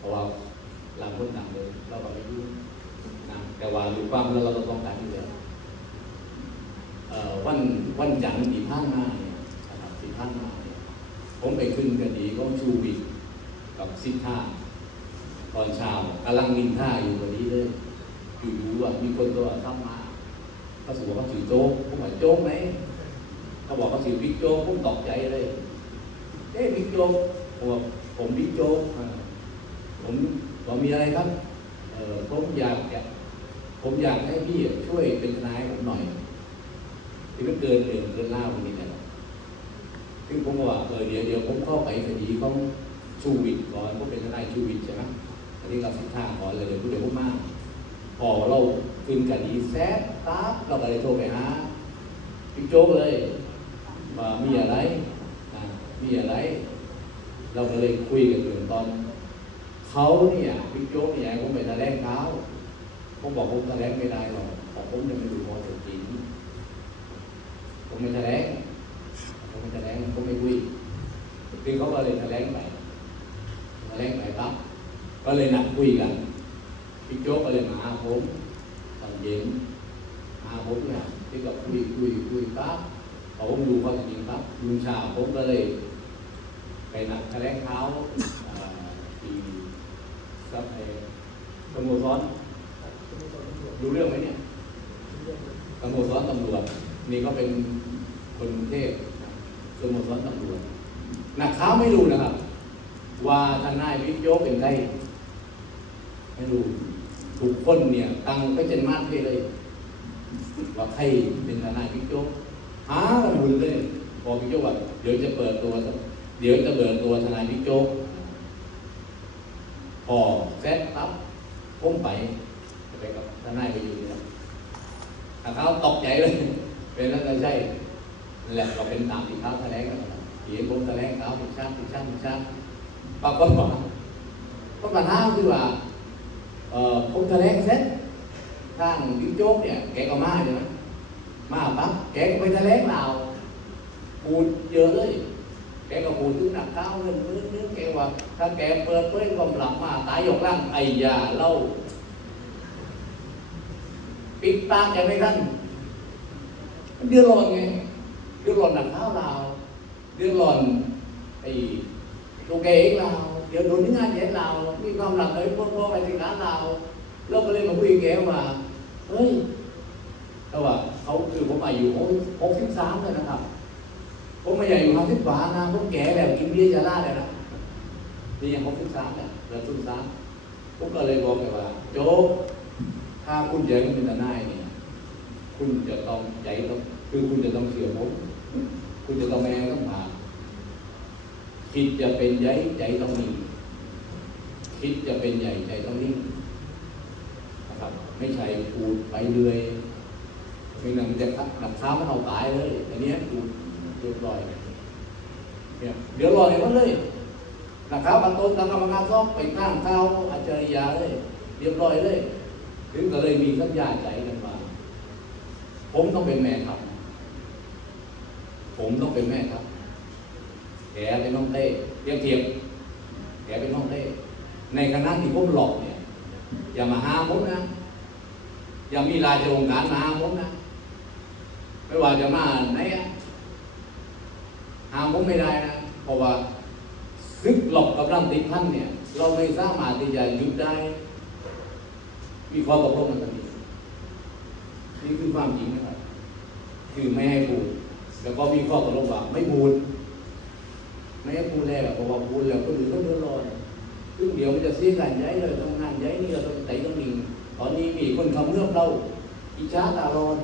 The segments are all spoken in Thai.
เพราะว่าหลังคนต่างเลยเราก็ไม่ยุ่งนะแต่ว่าอยู่ความแล้วเราต้องป้องกันอยู่แล้วเอ่อวันวันจันทร์ที่ผ่านมาเนี่ยนะครับที่ผ่านมาเนี่ยผมไปขึ้นคดีของชูวิทย์กับสิทธาตอนเช้ากำลังนินท่าอยู่วันนี้เลยอยู่ๆอะมีคนตัวทับมาเขาสบอกว่าถือโจ๊กผมว่าโจ๊กไหมเขาบอกเขาถือบิ๊กโจ๊กผมตกใจเลยเอ๊ะบิ๊กโจ๊กผมผมบิ๊กโจ๊ก อ่าผมมีอะไรครับเออผมอยากจะผมอยากให้พี่ช่วยเป็นทนายให้ผมหน่อยที่มันเกินเรื่องเกินเล่าวันนี้นะครับซึ่งผมก็ว่าเออเดี๋ยวเดี๋ยวผมเข้าไปคดีของชูวิทย์ก่อนผมเป็นทนายชูวิทย์ใช่ไหมอันนี้เราสิทธาก่อนเลยเดี๋ยวพูดเดี๋ยวพูดมากพอเราขึ้นคดีแซดปั๊บเราก็เลยโทรไปหาบิ๊กโจ๊กเลยว่ามีอะไรมีอะไร เราก็เลยคุยกันถึงตอน เขาเนี่ยบิ๊กโจ๊กเนี่ยผมไปแถลงเขาผมบอกผมแถลงไม่ได้หรอกเพราะผมยังไม่รู้ข้อเท็จจริงผมไม่แถลงผมไม่แถลงผมไม่คุยคือเขาก็เลยแถลงไปแถลงไปปั๊บก็เลยนัดคุยกันบิ๊กโจ๊กก็เลยมาหาผมตอนเย็นมาหาผมเนี่ยที่ก็คุยคุยคุยปั๊บเขาผมดูเขาจริงครับลุงชาผมก็เลยไปหนักแถลงเท้าอ่าที่ ซับไอ้ตำรวจซ้อน รู้เรื่องไหมเนี่ยตำรวจซ้อนตำรวจนี่ก็เป็นคนกรุงเทพตำรวจซ้อนตำรวจนักข่าวไม่รู้นะครับ ว่าทนายวิทย์โยกเป็นใครไม่รู้ทุกคนเนี่ย ตั้งไปเจนมาดให้เลย ว่าใครเป็นทนายวิทย์โยกหาบุญเลยบอกพี่โจ๊กว่าเดี๋ยวจะเปิดตัว เดี๋ยวจะเปิดตัวทนายพี่โจ๊ก พอเสร็จครับผมไปไปกับทนายไปอยู่นี่ยถ้าเขาตกใจเลยเป็นแล้วก็ใช่แหละก็เป็นตามที่เขาแถลงกันนะครับเขียนผมแถลงเขาผิดชาติผิดชาติผิดชาติปรากฏว่าก็ปัญหาคือว่าเอ่อผมแถลงเสร็จทางบิ๊กโจ๊กเนี่ยแกก็มาใช่ไหมมาปั๊บแกก็ไปแถลงเราพูดเยอะเลย แกก็พูดถึงหนักข้าวเรื่องนู้นนึงแกว่า ถ้าแกเปิดเผยความลับมาตายยกล่างไอ้ยาเล่าปิดปากแกไม่ทันมันเดือดร้อนไงเดือดร้อนหนักข้าวเราวเดือดร้อนไอ้ตัวแกเองเราวเดี๋ยวโดนที่งานใหญ่เราวมีความหลักเลยพวกพ่อไปถึงร้านเราวเราก็เลยมาคุยกับแกว่าเฮ้ยแต่ว่าเขาคือผมอายุหกสิบสามเลยนะครับ ผมไม่ใหญ่อยู่ห้าสิบกว่านะผมแก่แล้วกินเบียร์ยาล่าเลยนะนี่ยังหกสิบสามเนี่ยเหลือสุดสามผมก็เลยบอกเลยว่า โจ๊กถ้าคุณเจอเป็นทนายเนี่ยคุณจะต้องใจต้องคือคุณจะต้องเชื่อผมคุณจะต้องแม่ต้องผ่านคิดจะเป็นใหญ่ใจต้องนิ่งคิดจะเป็นใหญ่ใจต้องนิ่งนะครับ ไม่ใช่พูดไปเรื่อยมีหนังจะหนังเท้ามันเอาตายเลยอันนี้ยดู เรียบร้อยเนี่ยเดี๋ยวรอเนี่ยมันเลยนะครับบรรทุนทางกรรมการสอบไปข้งเข้าอาจารยาเลยเรียบร้อยเลยถึงก็เลยมีสัญญาใจกันมาผมต้องเป็นแม่ครับ ผมต้องเป็นแม่ครับแกเป็นน้องเต้เทียบเทียบแกเป็นน้องเต้ในคณะที่ผมหลอกเนี่ย อย่ามาหาผมนะ อย่ามีรายจะองค์การมาหาผมนะ ไม่ว่าจะมาไหน หาผมไม่ได้นะ เพราะว่าซึกหลบกับร่างติดพันเนี่ย เราไม่สามารถที่จะหยุดได้ มีข้อตกลงกันตรงนี้นี่คือความจริงนะครับ คือไม่ให้พูดแล้วก็มีข้อตกลงว่าไม่พูดไม่ให้พูดแล้วเพราะว่าพูดแล้วก็ถือต้องเดือดร้อนซึ่งเดี๋ยวมันจะเสียการย้ายเลยทำงานย้ายนี่เราต้องไต่ต้องมิงตอนนี้มีคนคำเมื่อเราอิจฉาตาลอน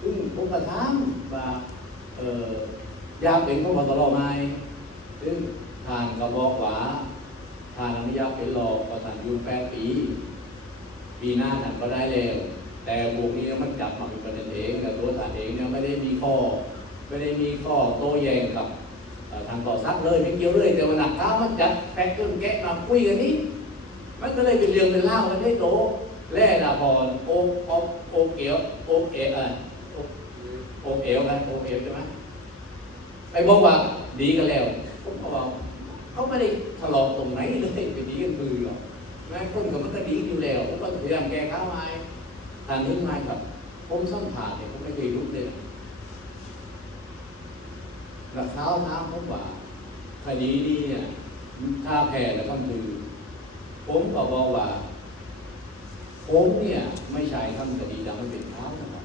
ซึ่งผมก็ถามว่าเออ ยามเป็นของบตรไหมซึ่งทานก็บอกว่าทานอนุญาตเป็นรอประธานยูแปดปี ปีหน้าท่านก็ได้แล้ว แต่พวกนี้มันจับมาเป็นประเด็นเองแต่ตัวท่านเองเนี่ยไม่ได้มีข้อ ไม่ได้มีข้อโต้แย้งกับทางต่อซักเลยไม่เกี่ยวเลยแต่วันหนักข้ามันจัดแพ็กเกจแกะมาคุยกันนี้มันก็เลยเป็นเรื่องเป็นเล่าวมันได้โตแร่ละพรโอโอโอเกียวโอเอเออโอโอเอวกันโอเอวใช่ไหม ไปบอกว่าดีกันแล้วผมก็บอกเขาไม่ได้ทะเลาะตรงไหนเลยไปดีกันมือหรอกแม้คนก็มันก็ดีอยู่แล้วผมก็พยายามแก้ข้าวไม้ทางนี้มากับผมสัมผัสเนี่ยผมไม่เคยรู้เลยกับเท้าเท้าผมว่าคดีนี้เนี่ยถ้าแพ้แล้วก็มือผมก็บอกว่าผมเนี่ยไม่ใช่ทำคดีดังเป็นเท้านะครับ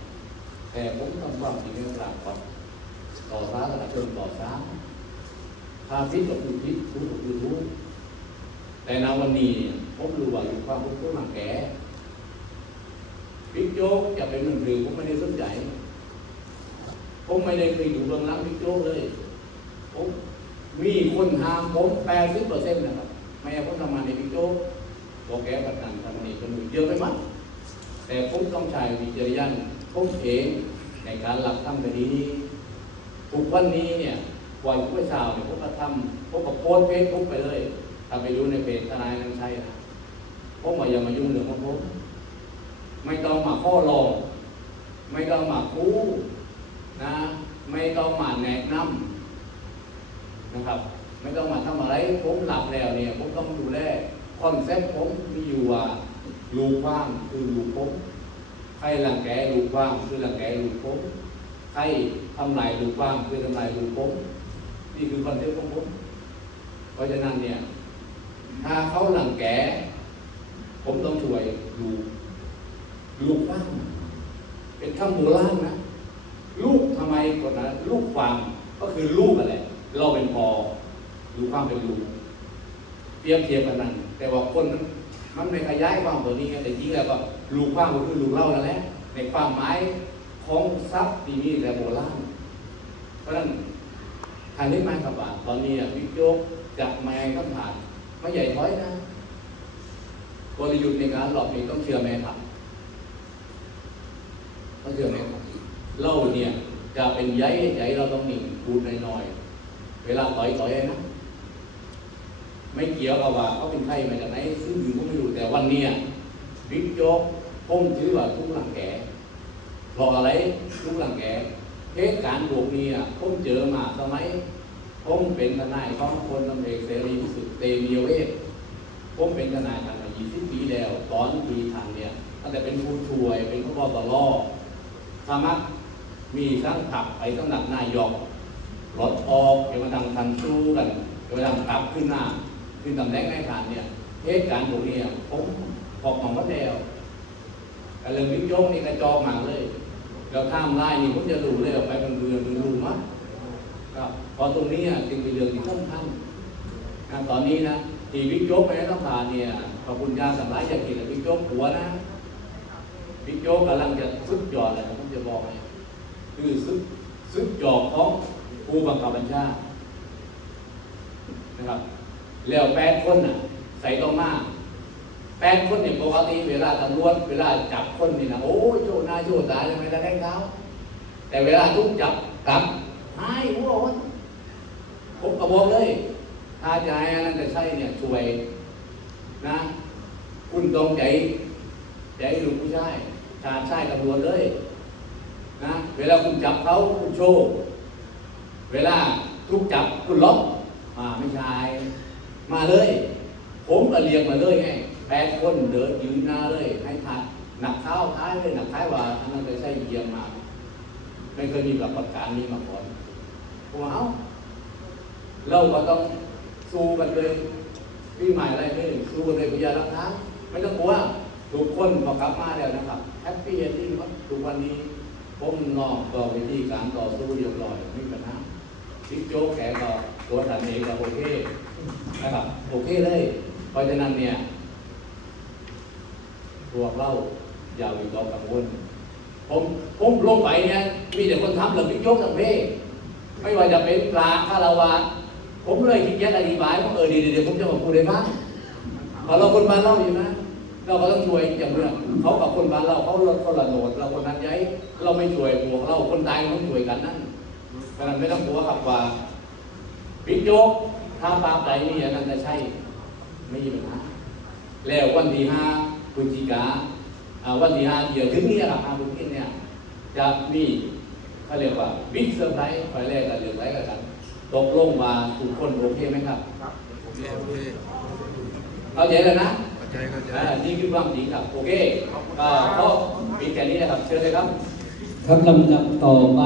แต่ผมทำความจริงให้ปรากฏ ต่อสาธารณชนต่อสาถ้าพิษก็คือพิษรู้ก็คือรู้แต่ในวันนี้เนี่ยผมรู้ว่าอยู่ความผมก็มาแก่บิ๊กโจ๊กจะเป็นหนึ่งหรือผมไม่ได้สนใจผมไม่ได้เคยดูเบื้องหลังบิ๊กโจ๊กเลยผมมีคนหามผมแปดสิบเปอร์เซ็นต์นะครับไม่ให้ผมทำงานในบิ๊กโจ๊กบอกแกประกันทำนี่คนอื่นเยอะไปมั้งแต่ผมต้องใช้วิจารณญาณผมเองในการหลักทำคดีนี้ ทุกวันนี้เนี่ยปล่อยผู้ชาวเนี่ยผมก็ทำผมก็โพสเฟซบุ๊กไปเลยถ้าไปดูในเพจทนายนันชัยนะผมว่าอย่ามายุ่งเรื่องของผมไม่ต้องมาข้อรองไม่ต้องมาคู่นะ ไม่ต้องมาแนะนำนะครับ ไม่ต้องมาทำอะไรผมหลับแล้วเนี่ยผมต้องดูแลคอนเซ็ปต์ผมมีอยู่ว่าลูกว่างคือลูกผมใครหลังแกลูกว่างคือหลังแกลูกผม ใครทำลายลูกว่างคือทำลายลูผมนี่คือคอนเซ็ปต์ของผม เพราะฉะนั้นเนี่ย ถ้าเขาหลังแกผมต้องช่วยลูลูกว่างเป็นคำโบราณนะ ลูกทำไมกดนะลูกความก็คือลูกอะไรเราเป็นพอลูความเป็นลูกเปรียบเทียบกันนั่นแต่ว่าคนนั้นมันไม่ขยายความตัวนี้ไงแต่จริงแล้วก็ลูกความก็คือลูกเล่านั่นแหละในความหมาย ของทรัพย์ที่มีแต่โบราณเพราะฉะนั้นทางนี้มายความว่าตอนนี้อะบิ๊กโจ๊กจะมาคำถามไม่ใหญ่ท้อยนะกลยุทธ์ในการหลอกนี้ต้องเชื่อแม่ทัพเขาเชื่อไหมครับเล่าเนี่ยจะเป็นใยใยเราต้องหนิ่งพูดน้อยๆเวลาต่อยต่อยนะไม่เกี่ยวกับว่าเขาเป็นใครมาจากไหนซึ่งอื่นก็ไม่รู้แต่วันเนี้ยบิ๊กโจ๊กผมถือว่าทุกหลังแก เพราะอะไรทุกหลังแกเหตุการณ์บวกนี้อะผมเจอมาสมัยผมเป็นทนายของคนตำรวจเสรีสุทธิ์เตมียเวทผมเป็นทนายทำมา20ปีแล้ว ตอนปีทันเนี่ยตั้งแต่เป็นผู้ช่วยเป็นผู้บตรสามัครมีทั้งขับไปสำนักนายกรถออกเดี๋ยวมาทำทันสู้กันเดี๋ยวมาทำกลับขึ้นหน้าขึ้นตำแหน่งในฐานเนี่ยเหตุการณ์พวกนี้ผมพอกของวัดแล้วแต่เรื่องวิกโยกนี่กระจอกมาเลย แล้วข้ามไล่นี่ผมจะดูเลยว่าไปเป็นเรือหรือรู้มั้ยครับพอตรงนี้อะจึงเป็นเรื่องที่สำคัญนะตอนนี้นะที่วิกโยกไปในสภาเนี่ยขอบคุณยาสำลายจะกินวิกโยกหัวนะวิกโยกกำลังจะสุดยอดเลยผมจะบอกให้คือสุดสุดยอดของผู้บังคับบัญชานะครับแล้วแปดคนน่ะ ใส่ต้องมาก แปดคนเนี่ยปกติเวลาตำรวจเวลาจับคนนี่นะโอ้ยโจหนาโจตายเลยไม่ได้แก้เขาแต่เวลาทุกจับกลับหายหัวคนผมก็บอกเลย ถ้าจะให้อันนั้นจะใช่เนี่ยช่วยนะ คุณต้องใจใจลูกผู้ชายชาติชายตำรวจเลยนะเวลาคุณจับเขาคุณโชว์เวลาทุกจับคุณล็อกอ่าไม่ใช่มาเลย ผมก็เรียกมาเลยไง แปดคนเดินยืนหน้าเลยให้ทัดหนักเท้าท้ายเลยหนักท้ายว่าอันนั้นไปใช่เยี่ยมมา ไม่เคยมีแบบประการนี้มาก่อนว่าเอ้าเราก็ต้องสู้กันเลยพี่ใหม่อะไรเลยสู้กันเลยพยานหลักฐานไม่ต้องกลัวทุกคนพอกลับมาแล้วนะครับแฮปปี้เอนดิ้งครับทุกวันนี้ผมนอกต่อวิธีการต่อสู้เรียบร้อยไม่มีปัญหาซิกโจ๊กแกก็ตัวท่านเองก็โอเคนะครับโอเคเลย เพราะฉะนั้นเนี่ย พวกเราอย่าวิตกกังวลผมผมลงไปเนี่ยมีแต่คนทำเรื่อพิจกสังเพศไม่ว่าจะเป็นปลาคาราวาผมเลยคิดแยกอธิบายว่าเออดีเดี๋ยวผมจะมาพูดได้บ้างพอเราคนบ้านเราอยู่นะเราก็ต้องช่วยอย่างเรื่องเขากับคนบ้านเราเขาลดคนละโหนดเราคนนั้นย้ายเราไม่ช่วยพวกเราคนตายต้องช่วยกันนั่นเพราะนั้นไม่ต้องกลัวครับว่าบิ๊กโจ๊กถ้าปลาไปนี่อันนั้นจะใช่ไม่มีปัญหาแล้ววันที่ห้า พฤศจิกาอ่าวันที่ห้าเดี๋ยวถึงนี้ครับห้าพฤศจิกาเนี่ยจะมีเขาเรียกว่าบิ๊กเซอร์ไพรส์ไฟแรกกับเรื่องไรกันตกลงมาทุกคนโอเคไหมครับครับผมเคโอเคเข้าใจแล้วนะเข้าใจเข้าใจอ่านี่คือความจริงครับโอเคก็ก็มีแค่นี้นะครับเชิญเลยครับ ครับลำดับต่อไป